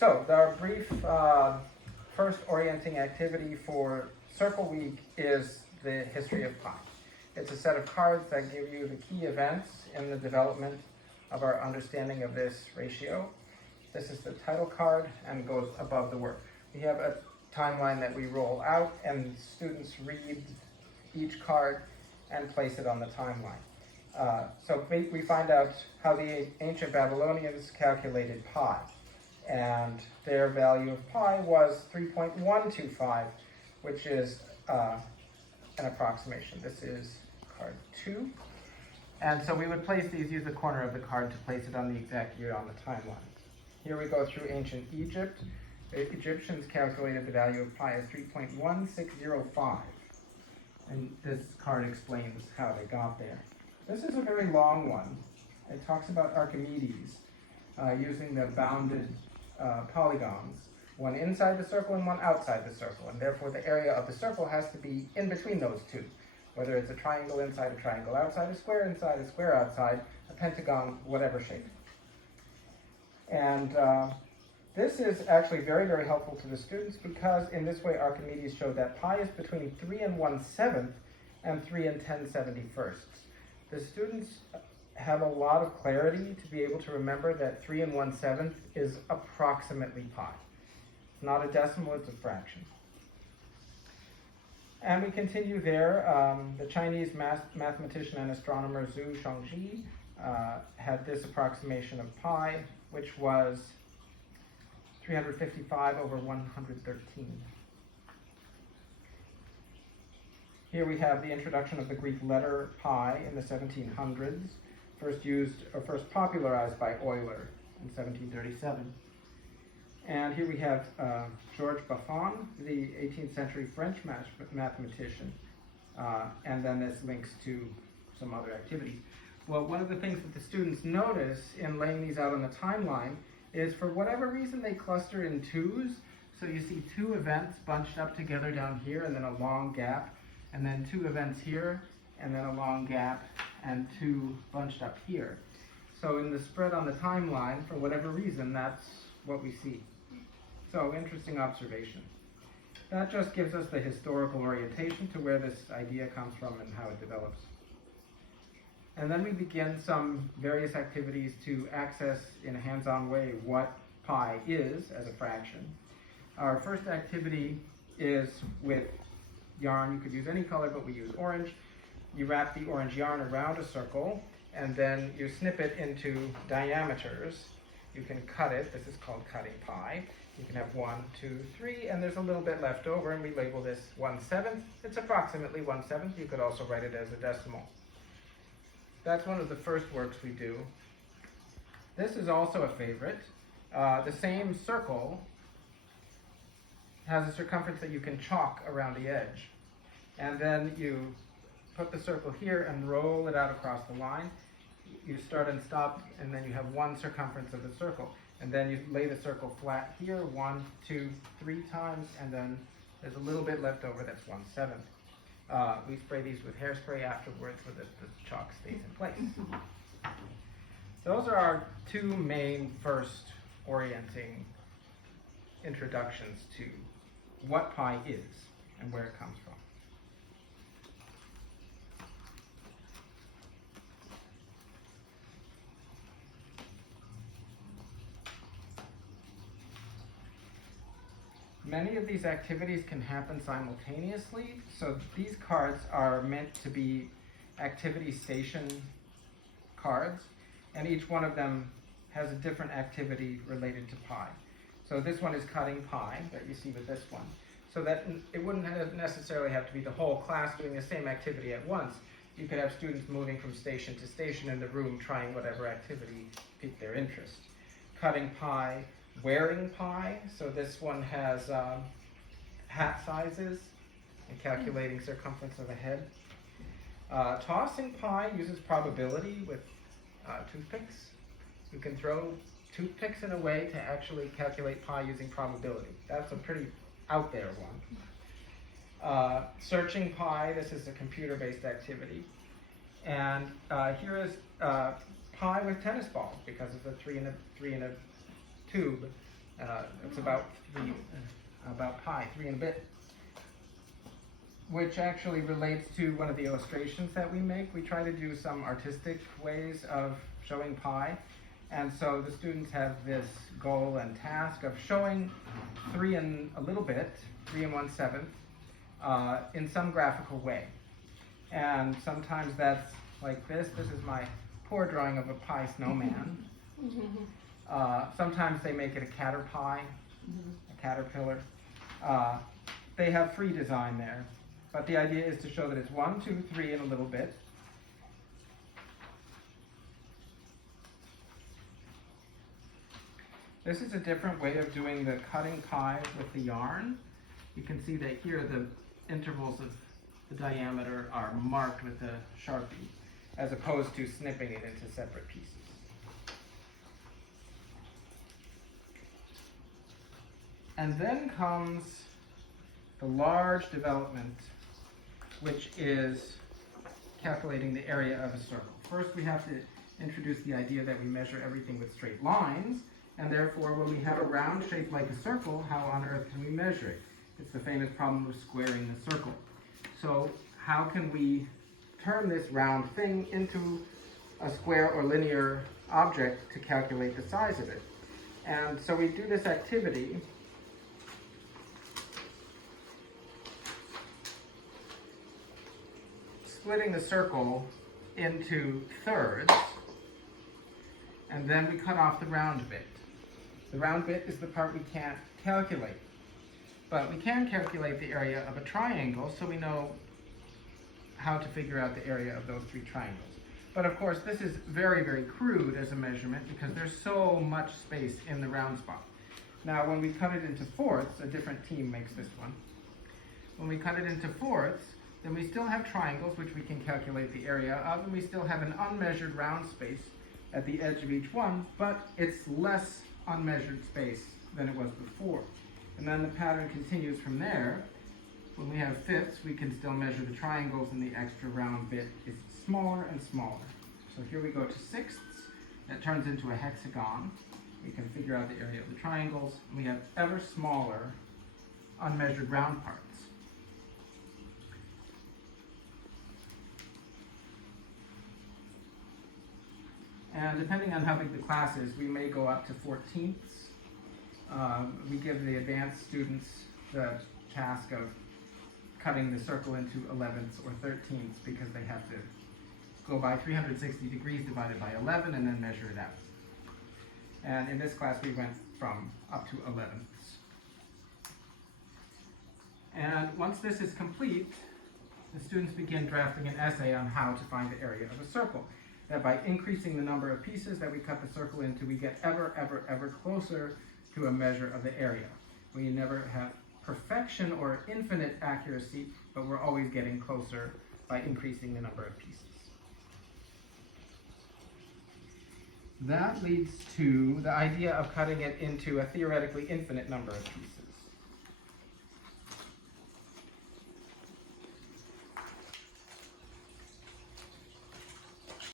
So our brief first orienting activity for Circle Week is the history of pi. It's a set of cards that give you the key events in the development of our understanding of this ratio. This is the title card and goes above the work. We have a timeline that we roll out and students read each card and place it on the timeline. So we find out how the ancient Babylonians calculated pi. And their value of pi was 3.125, which is an approximation. This is card 2. And so we would place these, use the corner of the card to place it on the exact year on the timeline. Here we go through ancient Egypt. The Egyptians calculated the value of pi as 3.1605. And this card explains how they got there. This is a very long one. It talks about Archimedes using the bounded polygons, one inside the circle and one outside the circle, and therefore the area of the circle has to be in between those two, whether it's a triangle inside, a triangle outside, a square inside, a square outside, a pentagon, whatever shape. And this is actually very, very helpful to the students because in this way Archimedes showed that pi is between 3 1/7 and 3 1071. The students have a lot of clarity to be able to remember that 3 1/7 is approximately pi. It's not a decimal, it's a fraction. And we continue there. The Chinese mathematician and astronomer Zhu Shangji had this approximation of pi, which was 355 over 113. Here we have the introduction of the Greek letter pi in the 1700s, first popularized by Euler in 1737. And here we have Georges Buffon, the 18th century French mathematician, and then this links to some other activities. Well, one of the things that the students notice in laying these out on the timeline is for whatever reason they cluster in twos. So you see two events bunched up together down here and then a long gap, and then two events here and then a long gap and two bunched up here. So in the spread on the timeline, for whatever reason, that's what we see. So interesting observation. That just gives us the historical orientation to where this idea comes from and how it develops. And then we begin some various activities to access in a hands-on way what pi is as a fraction. Our first activity is with yarn. You could use any color, but we use orange. You wrap the orange yarn around a circle, and then you snip it into diameters. You can cut it. This is called cutting pi. You can have 1, 2, 3, and there's a little bit left over, and we label this 1/7. It's approximately 1/7. You could also write it as a decimal. That's one of the first works we do. This is also a favorite. The same circle has a circumference that you can chalk around the edge. And then you put the circle here and roll it out across the line. You start and stop, and then you have one circumference of the circle. And then you lay the circle flat here, 1, 2, 3 times, and then there's a little bit left over, that's 1/7. We spray these with hairspray afterwards so that the chalk stays in place. Those are our two main first orienting introductions to what pi is and where it comes from. Many of these activities can happen simultaneously, so these cards are meant to be activity station cards, and each one of them has a different activity related to pi. So this one is cutting pi that you see with this one, so that it wouldn't necessarily have to be the whole class doing the same activity at once. You could have students moving from station to station in the room trying whatever activity piqued their interest. Cutting pi, wearing pi, so this one has hat sizes and calculating circumference of a head. Tossing pi uses probability with toothpicks. You can throw toothpicks in a way to actually calculate pi using probability. That's a pretty out there one. Searching pi, this is a computer-based activity. And here is pi with tennis balls because of the three in a tube It's about pi, 3 and a bit, which actually relates to one of the illustrations that we make. We try to do some artistic ways of showing pi. And so the students have this goal and task of showing 3 and a little bit, 3 and 1/7, in some graphical way. And sometimes that's like this. This is my poor drawing of a pi snowman. Sometimes they make it a caterpie, a caterpillar. They have free design there. But the idea is to show that it's 1, 2, 3 and a little bit. This is a different way of doing the cutting pi with the yarn. You can see that here the intervals of the diameter are marked with a Sharpie, as opposed to snipping it into separate pieces. And then comes the large development, which is calculating the area of a circle. First, we have to introduce the idea that we measure everything with straight lines, and therefore, when we have a round shape like a circle, how on earth can we measure it? It's the famous problem of squaring the circle. So how can we turn this round thing into a square or linear object to calculate the size of it? And so we do this activity splitting the circle into thirds, and then we cut off the round bit. The round bit is the part we can't calculate. But we can calculate the area of a triangle, so we know how to figure out the area of those 3 triangles. But of course, this is very, very crude as a measurement because there's so much space in the round spot. Now, when we cut it into fourths, a different team makes this one. When we cut it into fourths, then we still have triangles, which we can calculate the area of, and we still have an unmeasured round space at the edge of each one, but it's less unmeasured space than it was before. And then the pattern continues from there. When we have fifths, we can still measure the triangles, and the extra round bit is smaller and smaller. So here we go to sixths. That turns into a hexagon. We can figure out the area of the triangles, and we have ever smaller unmeasured round parts. And depending on how big the class is, we may go up to 14ths. We give the advanced students the task of cutting the circle into 11ths or 13ths because they have to go by 360 degrees divided by 11 and then measure it out. And in this class, we went from up to 11ths. And once this is complete, the students begin drafting an essay on how to find the area of a circle. That by increasing the number of pieces that we cut the circle into, we get ever, ever, ever closer to a measure of the area. We never have perfection or infinite accuracy, but we're always getting closer by increasing the number of pieces. That leads to the idea of cutting it into a theoretically infinite number of pieces.